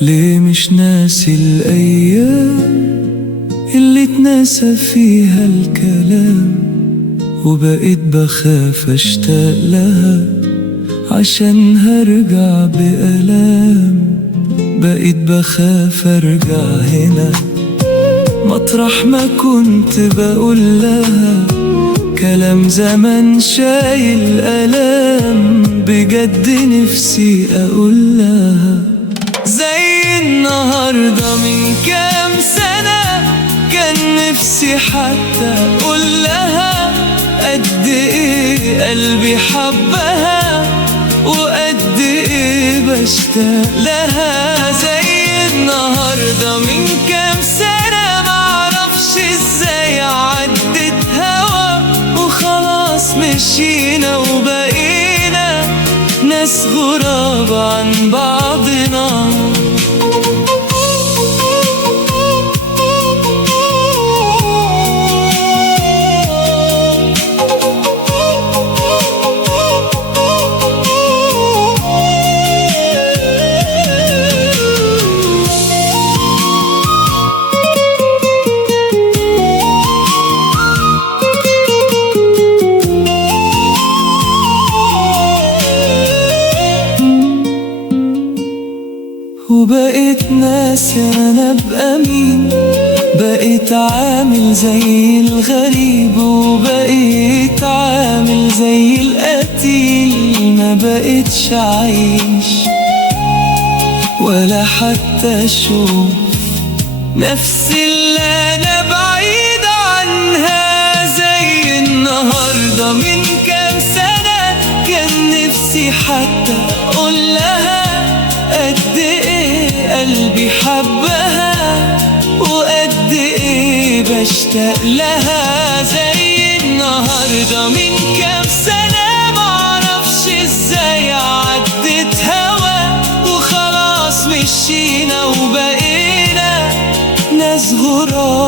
ليه مش ناسي الأيام اللي اتنسى فيها الكلام، وبقيت بخاف اشتاق لها عشان هرجع بألام. بقيت بخاف ارجع هنا مطرح ما كنت بقول لها كلام زمان شايل ألام. بجد نفسي اقول لها زي النهاردة من كام سنة، كان نفسي حتى اقول لها قد ايه قلبي حبها وقد ايه بشتاق لها. زي النهاردة من كام سنة، معرفش ازاي عدت هوا وخلاص مشينا وبقينا ناس غراب عن بعضنا. وبقيت ناسي انا ابقى مين، بقيت عامل زي الغريب وبقيت عامل زي القتيل. ما بقيتش عايش ولا حتى اشوف نفسي اللي انا بعيد عنها. زي النهاردة من كام سنة، كان نفسي حتى اقول لها قد ايه قلبي حبها وقد ايه بشتاق لها. زي النهاردة من كام سنة، معرفش ازاي عدت هوا وخلاص مشينا وبقينا ناس غراب